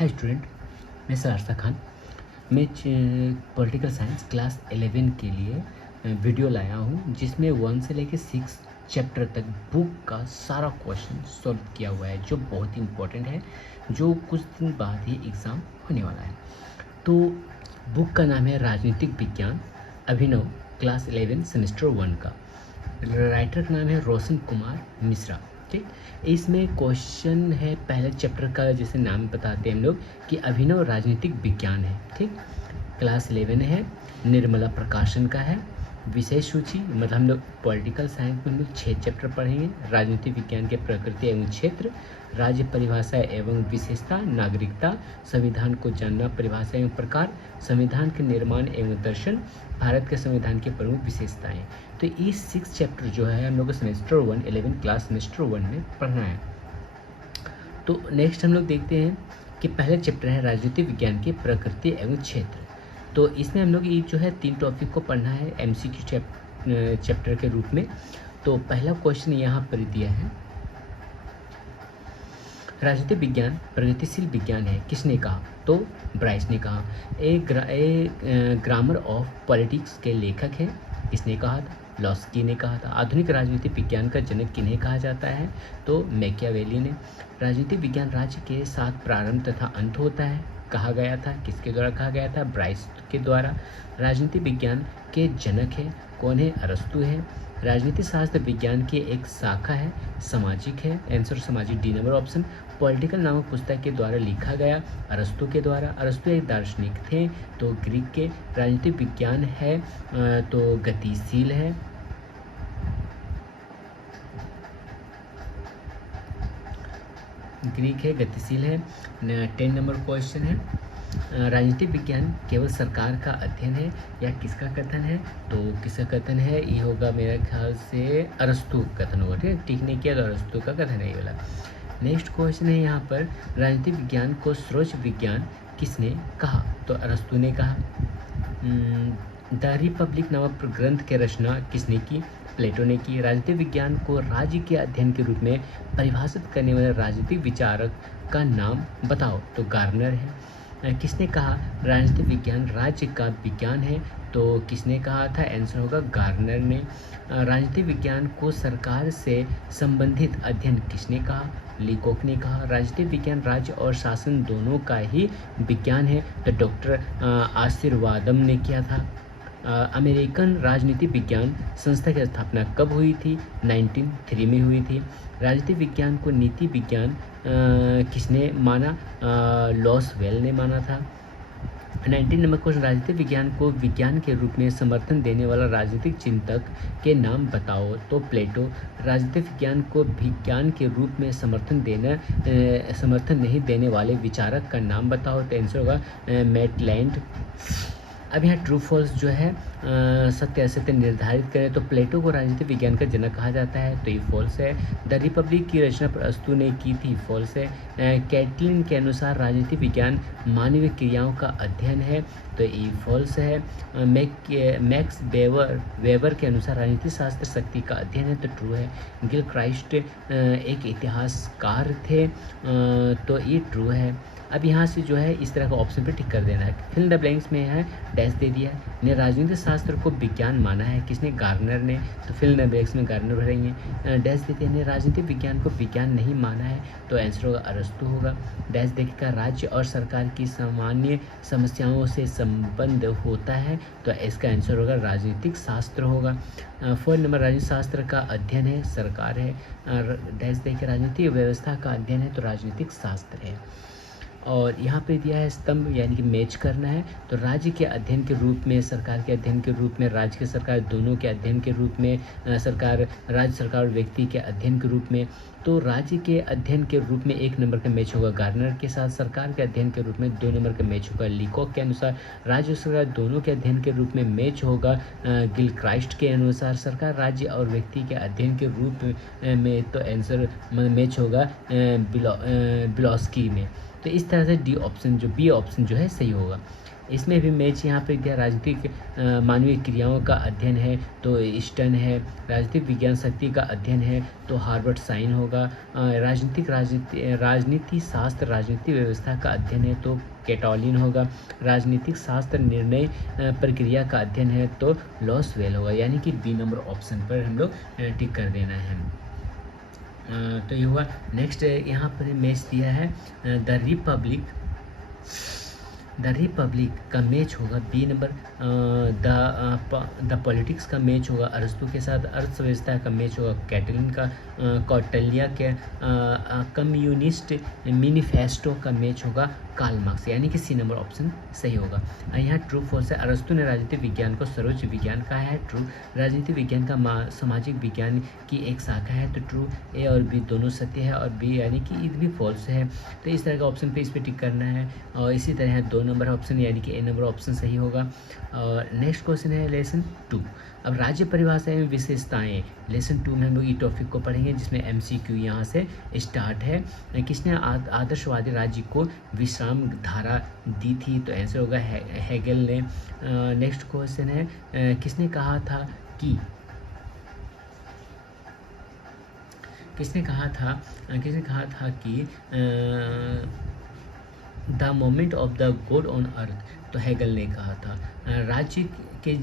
Hi student, मैं सरसा खान। मैं political science class 11 के लिए वीडियो लाया हूँ जिसमें 1 से लेकर 6 चैप्टर तक बुक का सारा क्वेश्चन सॉल्व किया हुआ है, जो बहुत ही इम्पोर्टेंट है, जो कुछ दिन बाद ही एग्ज़ाम होने वाला है। तो बुक का नाम है राजनीतिक विज्ञान अभिनव, क्लास 11 सेमेस्टर 1 का। राइटर का नाम है रोशन कुमार मिश्रा। ठीक, इसमें क्वेश्चन है पहले चैप्टर का, जैसे नाम बताते हैं हम लोग कि अभिनव राजनीतिक विज्ञान है। ठीक, क्लास 11 है, निर्मला प्रकाशन का है। विषय सूची मतलब हम लोग पॉलिटिकल साइंस में हम लोग 6 चैप्टर पढ़ेंगे। राजनीतिक विज्ञान के प्रकृति एवं क्षेत्र, राज्य परिभाषा एवं विशेषता, नागरिकता, संविधान को जानना, परिभाषा एवं प्रकार, संविधान के निर्माण एवं दर्शन, भारत के संविधान की प्रमुख विशेषताएं। तो ये 6 चैप्टर जो है हम लोग को सेमेस्टर 1 11 क्लास सेमेस्टर 1 में पढ़ना है। तो नेक्स्ट हम लोग देखते हैं कि पहला चैप्टर है राजनीतिक विज्ञान की प्रकृति एवं क्षेत्र। तो इसमें हम लोग ये जो है 3 टॉपिक को पढ़ना है MCQ चैप्टर के रूप में। तो पहला क्वेश्चन यहाँ पर दिया है, राजनीतिक विज्ञान प्रगतिशील विज्ञान है, किसने कहा? तो ब्राइस ने कहा। ग्रामर ऑफ पॉलिटिक्स के लेखक हैं, किसने कहा था? लॉस्की ने कहा था। आधुनिक राजनीतिक विज्ञान का जनक किन्हें कहा जाता है? तो मैकियावेली ने। राजनीतिक विज्ञान राज्य के साथ प्रारंभ तथा अंत होता है, कहा गया था, किसके द्वारा कहा गया था? ब्राइस के द्वारा। राजनीतिक विज्ञान के जनक है, कौन है? अरस्तु है। राजनीति शास्त्र विज्ञान की एक शाखा है, सामाजिक है, आंसर सामाजिक, डी नंबर ऑप्शन। पॉलिटिकल नामक पुस्तक के द्वारा लिखा गया, अरस्तु के द्वारा। अरस्तु एक दार्शनिक थे, तो ग्रीक के। राजनीतिक विज्ञान है तो गतिशील है, ग्रीक है, गतिशील है। 10 नंबर क्वेश्चन है, राजनीतिक विज्ञान केवल सरकार का अध्ययन है या किसका कथन है? तो किसका कथन है? ये होगा मेरे ख्याल से अरस्तु कथन होगा। ठीक है, ठीक नहीं किया तो अरस्तु का कथन है ये वाला। नेक्स्ट क्वेश्चन है यहाँ पर, राजनीतिक विज्ञान को स्रोत विज्ञान किसने कहा? तो अरस्तु ने कहा। द रिपब्लिक नामक ग्रंथ की रचना किसने की? प्लेटो ने की। राजनीतिक विज्ञान को राज्य के अध्ययन के रूप में परिभाषित करने वाले राजनीतिक विचारक का नाम बताओ? तो गार्नर है। किसने कहा राजनीतिक विज्ञान राज्य का विज्ञान है? तो किसने कहा था? आंसर होगा गार्नर ने। राजनीतिक विज्ञान को सरकार से संबंधित अध्ययन किसने कहा? लीकोक ने कहा। राजनीतिक विज्ञान राज्य और शासन दोनों का ही विज्ञान है, तो डॉक्टर आशीर्वादम ने किया था। अमेरिकन राजनीतिक विज्ञान संस्था की स्थापना कब हुई थी? 1903 में हुई थी। राजनीतिक विज्ञान को नीति विज्ञान किसने माना? लॉसवेल ने माना था। 19 नंबर क्वेश्चन, राजनीतिक विज्ञान को विज्ञान के रूप में समर्थन देने वाला राजनीतिक चिंतक के नाम बताओ? तो प्लेटो। राजनीतिक विज्ञान को विज्ञान के रूप में समर्थन नहीं देने वाले विचारक का नाम बताओ? तो आंसर होगा मैटलैंड। अब यहाँ ट्रू फॉल्स जो है सत्य असत्य निर्धारित करें, तो प्लेटो को राजनीतिक विज्ञान का जनक कहा जाता है, तो ये फॉल्स है। द रिपब्लिक की रचना अरस्तु ने की थी, फॉल्स है। कैटलिन के अनुसार राजनीतिक विज्ञान मानवीय क्रियाओं का अध्ययन है, तो ये फॉल्स है। मैक्स वेबर के अनुसार राजनीतिक शास्त्र शक्ति का अध्ययन है, तो ट्रू है। गिल क्राइस्ट एक इतिहासकार थे, तो ये ट्रू है। अब यहाँ से जो है इस तरह का ऑप्शन पे टिक कर देना है। फिल द ब्लैंक्स में है डैश दे दिया है। ने राजनीतिक शास्त्र को विज्ञान माना है, किसने? गार्नर ने, तो फिल द ब्लैंक्स में गार्नर भरेंगे। डैश देते हैं, ने राजनीतिक विज्ञान को विज्ञान नहीं माना है, तो आंसर होगा अरस्तु होगा। डैश देखेगा, राज्य और सरकार की सामान्य समस्याओं से संबंध होता है, तो इसका आंसर होगा राजनीतिक शास्त्र होगा। 4 नंबर, राजनीतिक शास्त्र का अध्ययन है, सरकार है। डैश देखे, राजनीतिक व्यवस्था का अध्ययन है, तो राजनीतिक शास्त्र है। और यहाँ पे दिया है स्तंभ, यानी कि मैच करना है, तो राज्य के अध्ययन के रूप में, सरकार के अध्ययन के रूप में, राज्य के सरकार दोनों के अध्ययन के रूप में, सरकार, राज्य सरकार और व्यक्ति के अध्ययन के रूप में, तो राज्य के अध्ययन के रूप में 1 नंबर का मैच होगा गार्नर के साथ। सरकार के अध्ययन के रूप में 2 नंबर का मैच होगा लीकॉक के अनुसार। राज्य और सरकार दोनों के अध्ययन के रूप में मैच होगा गिल क्राइस्ट के अनुसार। सरकार, राज्य और व्यक्ति के अध्ययन के रूप में तो आंसर मैच होगा बिलॉस्की में। तो इस तरह से डी ऑप्शन जो बी ऑप्शन जो है सही होगा। इसमें भी मैच यहाँ पे दिया, राजनीतिक मानवीय क्रियाओं का अध्ययन है तो ईस्टर्न है, राजनीतिक विज्ञान शक्ति का अध्ययन है तो हार्वर्ड साइन होगा, राजनीति शास्त्र राजनीति व्यवस्था का अध्ययन है तो कैटोलिन होगा, राजनीतिक शास्त्र निर्णय प्रक्रिया का अध्ययन है तो लॉसवेल होगा। यानी कि बी नंबर ऑप्शन पर हम लोग टिक कर देना है। तो ये हुआ। नेक्स्ट यहाँ पर मैच दिया है द रिपब्लिक का मैच होगा बी नंबर, द पॉलिटिक्स का मैच होगा अरस्तु के साथ, अर्थव्यवस्था का मैच होगा कैटलिन का, कौटिल्य के, कम्युनिस्ट मैनिफेस्टो का मैच होगा कार्ल मार्क्स। यानी कि सी नंबर ऑप्शन सही होगा। यहाँ ट्रू फॉल्स है, अरस्तु ने राजनीतिक विज्ञान को सर्वोच्च विज्ञान कहा है, ट्रू। राजनीतिक विज्ञान का सामाजिक विज्ञान की एक शाखा है तो ट्रू। ए और बी दोनों सत्य है और बी यानी कि ये भी फॉल्स है। तो इस तरह का ऑप्शन पे इस पर टिक करना है। और इसी तरह है 2 नंबर ऑप्शन यानी कि ए नंबर ऑप्शन सही होगा। और नेक्स्ट क्वेश्चन है लेसन 2। अब राज्य परिभाषा एवं विशेषताएं, लेसन 2 में हम लोग ये टॉपिक को पढ़ेंगे जिसमें MCQ यहाँ से स्टार्ट है। किसने आदर्शवादी राज्य को विश्राम धारा दी थी? तो आंसर होगा हेगल ने। नेक्स्ट क्वेश्चन है किसने कहा था कि the moment of the God on earth? तो हेगल ने कहा था। राज्य के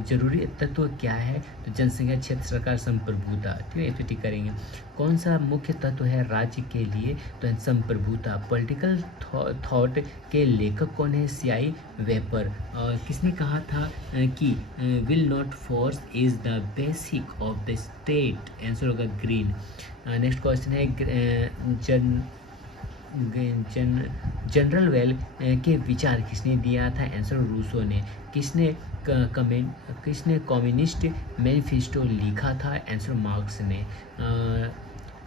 जरूरी तत्व क्या है? तो जनसंख्या, क्षेत्र, सरकार, संप्रभुता। ठीक है, इस पे टिक करेंगे। कौन सा मुख्य तत्व है राज्य के लिए? तो संप्रभुता। पॉलिटिकल थॉट के लेखक कौन है? CI vapour. किसने कहा था कि will not force is the basic of the state? Answer होगा ग्रीन। नेक्स्ट क्वेश्चन है जनरल वेल के विचार किसने दिया था? आंसर रूसो ने। किसने कम्युनिस्ट मैनिफेस्टो लिखा था? आंसर मार्क्स ने।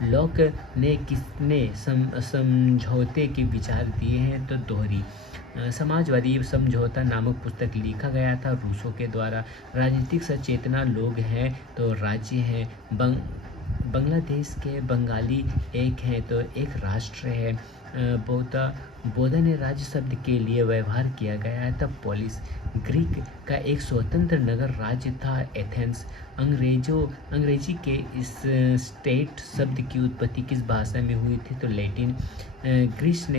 लॉक ने किसने समझौते के विचार दिए हैं? तो दोहरी। समाजवादी समझौता नामक पुस्तक लिखा गया था रूसो के द्वारा। राजनीतिक सचेतना लोग हैं तो राज्य हैं। बांग्लादेश के बंगाली एक हैं तो एक राष्ट्र है। बोधा ने राज्य शब्द के लिए व्यवहार किया गया है तब पोलिस। ग्रीक का एक स्वतंत्र नगर राज्य था एथेंस। अंग्रेजी के इस स्टेट शब्द की उत्पत्ति किस भाषा में हुई थी? तो लैटिन। ग्रीस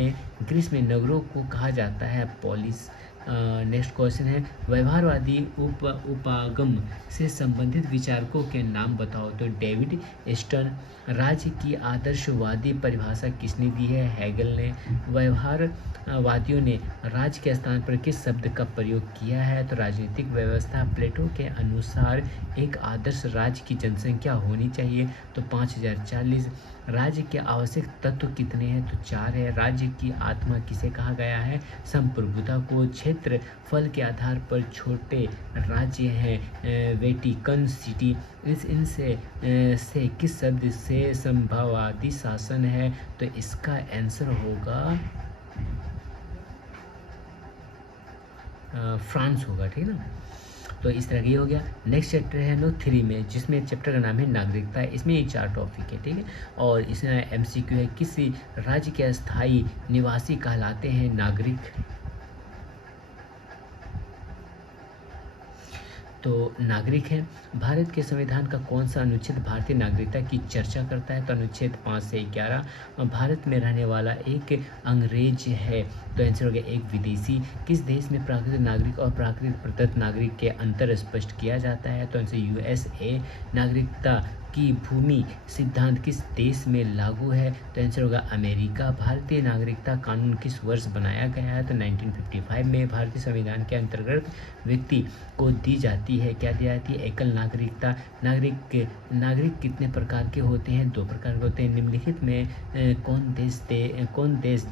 में नगरों को कहा जाता है पोलिस। नेक्स्ट क्वेश्चन है व्यवहारवादी उपागम से संबंधित विचारकों के नाम बताओ? तो डेविड स्टर्न। राज्य की आदर्शवादी परिभाषा किसने दी है? हेगल ने। व्यवहारवादियों ने राज्य के स्थान पर किस शब्द का प्रयोग किया है? तो राजनीतिक व्यवस्था। प्लेटो के अनुसार एक आदर्श राज्य की जनसंख्या होनी चाहिए तो 5040। राज्य के आवश्यक तत्व कितने हैं? तो 4 है। राज्य की आत्मा किसे कहा गया है? संप्रभुता को। क्षेत्र फल के आधार पर छोटे राज्य हैं वेटिकन सिटी। इनसे किस शब्द से संभाववादी शासन है? तो इसका आंसर होगा फ्रांस होगा। ठीक है ना। तो इस तरह का ये हो गया। नेक्स्ट चैप्टर है नो 3 में जिसमें चैप्टर का नाम है नागरिकता। इसमें ये 4 टॉपिक है। ठीक है। और इसमें MCQ है किसी राज्य के अस्थायी निवासी कहलाते हैं नागरिक? तो नागरिक है। भारत के संविधान का कौन सा अनुच्छेद भारतीय नागरिकता की चर्चा करता है? तो अनुच्छेद 5 से 11। भारत में रहने वाला एक अंग्रेज है तो आंसर हो गया एक विदेशी। किस देश में प्राकृतिक नागरिक और प्राकृतिक प्रदत्त नागरिक के अंतर स्पष्ट किया जाता है? तो आंसर USA। नागरिकता की भूमि सिद्धांत किस देश में लागू है? तो आंसर होगा अमेरिका। भारतीय नागरिकता कानून किस वर्ष बनाया गया है? तो 1955 में। भारतीय संविधान के अंतर्गत व्यक्ति को दी जाती है क्या दी जाती है? एकल नागरिकता। नागरिक कितने प्रकार के होते हैं? 2 प्रकार के होते हैं। निम्नलिखित में कौन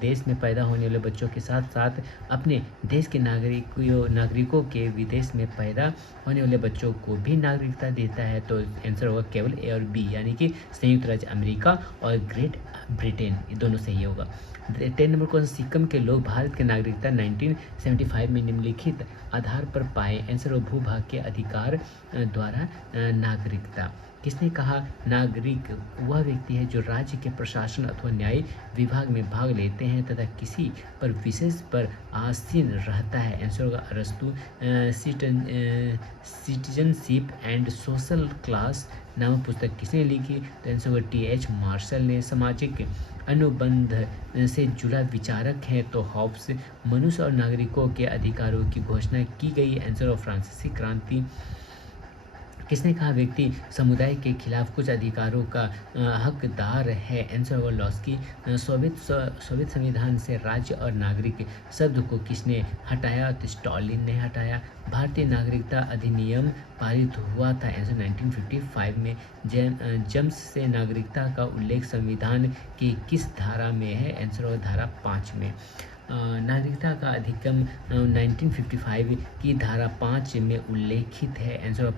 देश में पैदा होने वाले बच्चों के साथ साथ अपने देश के नागरिकों के विदेश में पैदा होने वाले बच्चों को भी नागरिकता देता है? तो आंसर होगा केवल A और B यानी कि संयुक्त राज्य अमेरिका और ग्रेट ब्रिटेन। ये दोनों सही होगा। 10 नंबर क्वेश्चन सिक्किम के लोग भारत की नागरिकता 1975 में निम्नलिखित आधार पर पाए? आंसर हो भूभाग के अधिकार द्वारा नागरिकता। किसने कहा नागरिक वह व्यक्ति है जो राज्य के प्रशासन अथवा न्याय विभाग में भाग लेते हैं तथा किसी पर विशेष पर आसीन रहता है? आंसर होगा अरस्तु। सिटीजनशिप एंड सोशल क्लास नामक पुस्तक किसने लिखी? तो आंसर होगा टी.एच. मार्शल ने। सामाजिक अनुबंध से जुड़ा विचारक है तो हॉब्स। मनुष्य और नागरिकों के अधिकारों की घोषणा की गई? आंसर ऑफ फ्रांसीसी क्रांति। किसने कहा व्यक्ति समुदाय के खिलाफ कुछ अधिकारों का हकदार है? आंसर होगा लॉस्की। सोवियत संविधान से राज्य और नागरिक शब्द को किसने हटाया? तो स्टालिन ने हटाया। भारतीय नागरिकता अधिनियम पारित हुआ था? आंसर 1955 में। जेम्स से नागरिकता का उल्लेख संविधान की किस धारा में है? आंसर होगा धारा 5 में। नागरिकता का अधिनियम 1955 की धारा 5 में उल्लेखित है? आंसर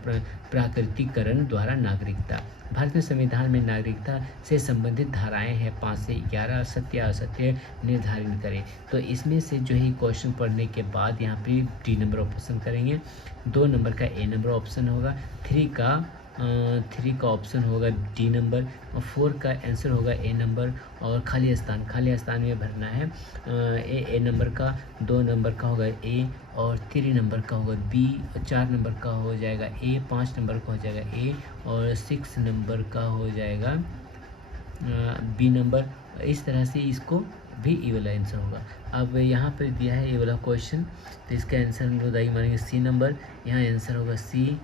प्राकृतिकरण द्वारा नागरिकता। भारतीय संविधान में नागरिकता से संबंधित धाराएं हैं 5 से 11। सत्य असत्य निर्धारित करें। तो इसमें से जो है क्वेश्चन पढ़ने के बाद यहाँ पे डी नंबर ऑप्शन करेंगे। 2 नंबर का ए नंबर ऑप्शन होगा। 3 का ऑप्शन होगा डी नंबर, और 4 का आंसर होगा ए नंबर। और खाली स्थान में भरना है। ए नंबर का, 2 नंबर का होगा ए, और 3 नंबर का होगा बी, 4 नंबर का हो जाएगा ए, 5 नंबर का हो जाएगा ए, और 6 नंबर का हो जाएगा बी नंबर। इस तरह से इसको भी ई वाला आंसर होगा। अब यहाँ पर दिया है ये वाला क्वेश्चन, तो इसका आंसर हम लोग दाई मानेंगे सी नंबर। यहाँ आंसर होगा सी।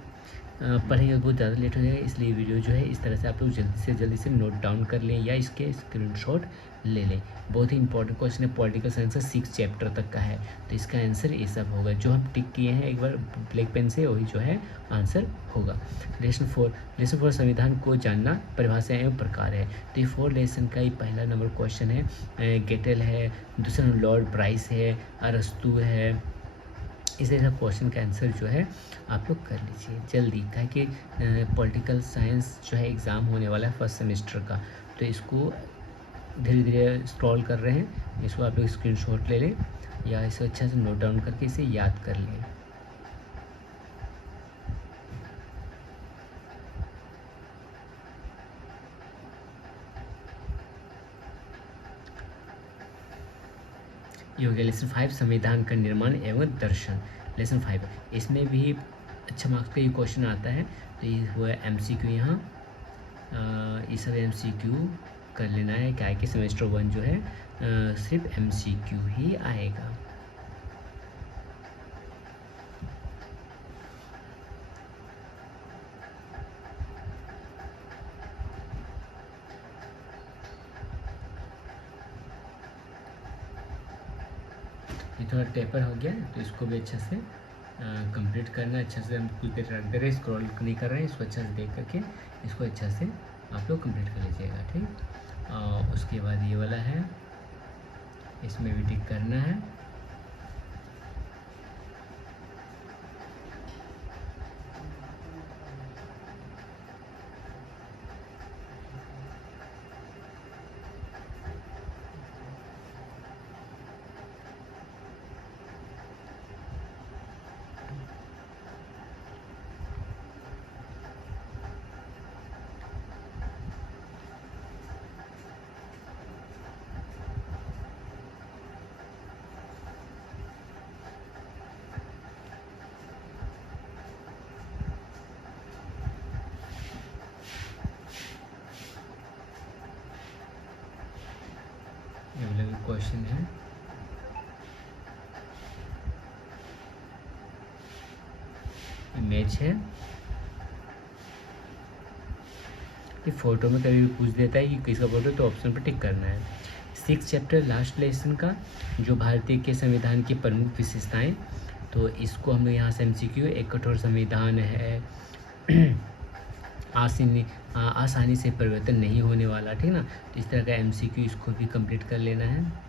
पढ़ेंगे बहुत ज़्यादा लेट हो जाएगा, इसलिए वीडियो जो है इस तरह से आप लोग जल्दी से नोट डाउन कर लें या इसके स्क्रीनशॉट ले लें। बहुत ही इंपॉर्टेंट क्वेश्चन है, पॉलिटिकल साइंस का 6 चैप्टर तक का है, तो इसका आंसर ये सब होगा। जो हम टिक किए हैं एक बार ब्लैक पेन से, वही जो है आंसर होगा। लेसन 4 संविधान को जानना, परिभाषा एवं प्रकार है। तो ये 4 लेसन का ही पहला नंबर क्वेश्चन है। गेटेल है, दूसरा लॉर्ड ब्राइस है, अरस्तु है। इस तरह क्वेश्चन का आंसर जो है आप लोग कर लीजिए जल्दी, क्या कि पॉलिटिकल साइंस जो है एग्ज़ाम होने वाला है फर्स्ट सेमेस्टर का, तो इसको धीरे धीरे स्क्रॉल कर रहे हैं, इसको आप लोग स्क्रीनशॉट ले लें या इसे अच्छा से नोट डाउन करके इसे याद कर लें। ये हो गया लेसन 5 संविधान का निर्माण एवं दर्शन। लेसन 5 इसमें भी अच्छा मार्क्स का ये क्वेश्चन आता है, तो ये हुआ MCQ। यहाँ ये सब MCQ कर लेना है, क्या है कि सेमेस्टर 1 जो है सिर्फ MCQ ही आएगा। ये थोड़ा टेपर हो गया, तो इसको भी अच्छा से कंप्लीट करना। अच्छा से हम कुछ देर रख दे रहे, स्क्रॉल नहीं कर रहे हैं, इसको अच्छा से देख करके इसको अच्छा से आप लोग कंप्लीट कर लीजिएगा, ठीक। उसके बाद ये वाला है, इसमें भी टिक करना है। क्वेश्चन है, इमेज है, ये फोटो में कभी भी पूछ देता है कि किसका फोटो, तो ऑप्शन पर टिक करना है। 6 चैप्टर लास्ट लेसन का, जो भारतीय के संविधान की प्रमुख विशेषताएं, तो इसको हम यहाँ से MCQ। एक कठोर संविधान है, आसानी से परिवर्तन नहीं होने वाला, ठीक ना। तो इस तरह का MCQ इसको भी कंप्लीट कर लेना है।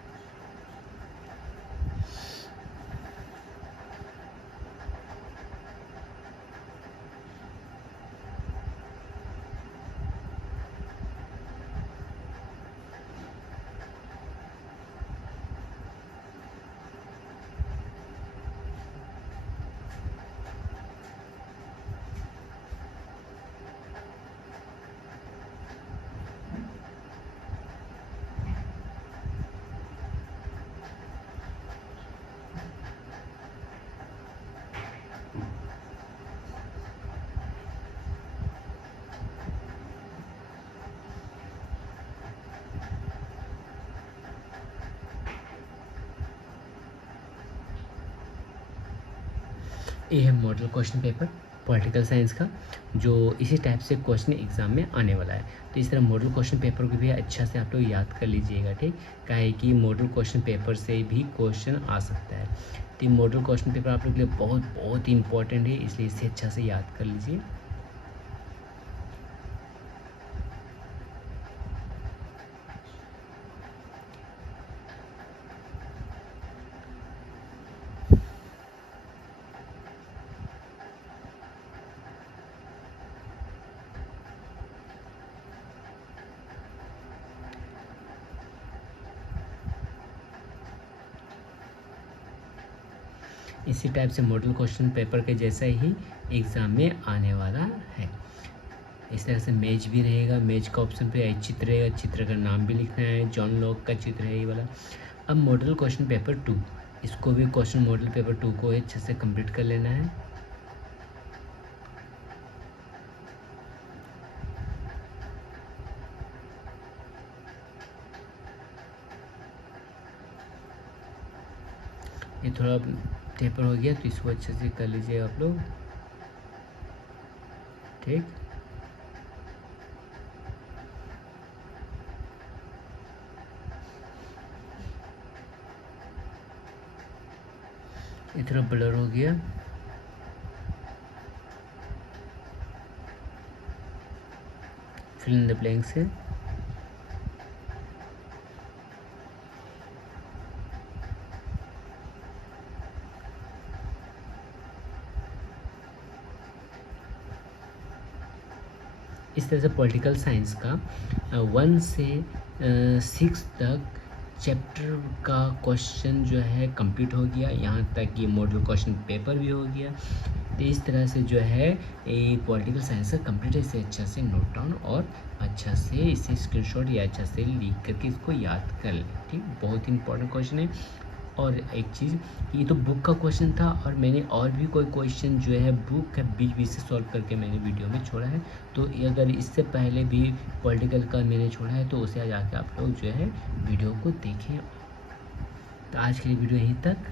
ये है model question paper political science का, जो इसी टाइप से क्वेश्चन एग्जाम में आने वाला है। तो इस तरह मॉडल क्वेश्चन पेपर को भी अच्छा से आप लोग याद कर लीजिएगा, ठीक। क्या है कि मॉडल क्वेश्चन पेपर से भी क्वेश्चन आ सकता है। तो मॉडल क्वेश्चन पेपर आप लोग के लिए बहुत बहुत इंपॉर्टेंट है, इसलिए इसे अच्छा से याद कर लीजिए। इसी टाइप से मॉडल क्वेश्चन पेपर के जैसा ही एग्ज़ाम में आने वाला है। इस तरह से मैच भी रहेगा, मैच का ऑप्शन पे चित्र रहेगा, चित्र का नाम भी लिखना है, जॉन लॉक का चित्र है ये वाला। अब मॉडल क्वेश्चन पेपर 2, इसको भी क्वेश्चन मॉडल पेपर 2 को अच्छे से कंप्लीट कर लेना है। ये थोड़ा टेपर हो गया तो इसको अच्छे से कर लीजिए आप लोग, ठीक। ये थोड़ा ब्लर हो गया, फिल इन द ब्लैंक्स है। इस तरह से पॉलिटिकल साइंस का 1 से 6 तक चैप्टर का क्वेश्चन जो है कंप्लीट हो गया। यहाँ तक ये मॉडल क्वेश्चन पेपर भी हो गया। तो इस तरह से जो है ये पॉलिटिकल साइंस का कंप्लीट है। इसे अच्छा से नोट डाउन और अच्छा से इसे स्क्रीनशॉट या अच्छा से लिख करके इसको याद कर लें, ठीक। बहुत इंपॉर्टेंट क्वेश्चन है। और एक चीज़, ये तो बुक का क्वेश्चन था और मैंने और भी कोई क्वेश्चन जो है बुक के बीच बीच से सॉल्व करके मैंने वीडियो में छोड़ा है। तो अगर इससे पहले भी पॉलिटिकल का मैंने छोड़ा है तो उसे जाके आप लोग जो है वीडियो को देखें। तो आज के लिए वीडियो यहीं तक।